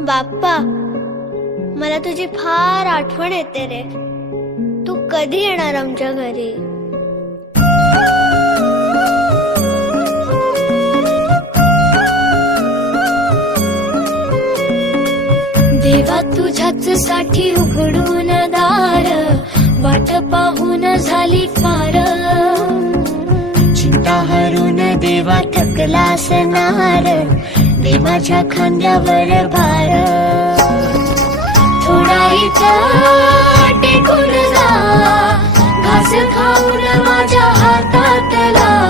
बाप्पा, मला तुझी फार आठवण येते रे. तू कधी येणार आमच्या घरी? देवा तुझ्याच साठी उघडून दार, वाट पाहून झाली फार. चिंता हरून देवा थकला असणार, दे माझ्या खांद्यावर भार. थोडा इथं टेकून जा, घास खाऊन माझ्या हातातला.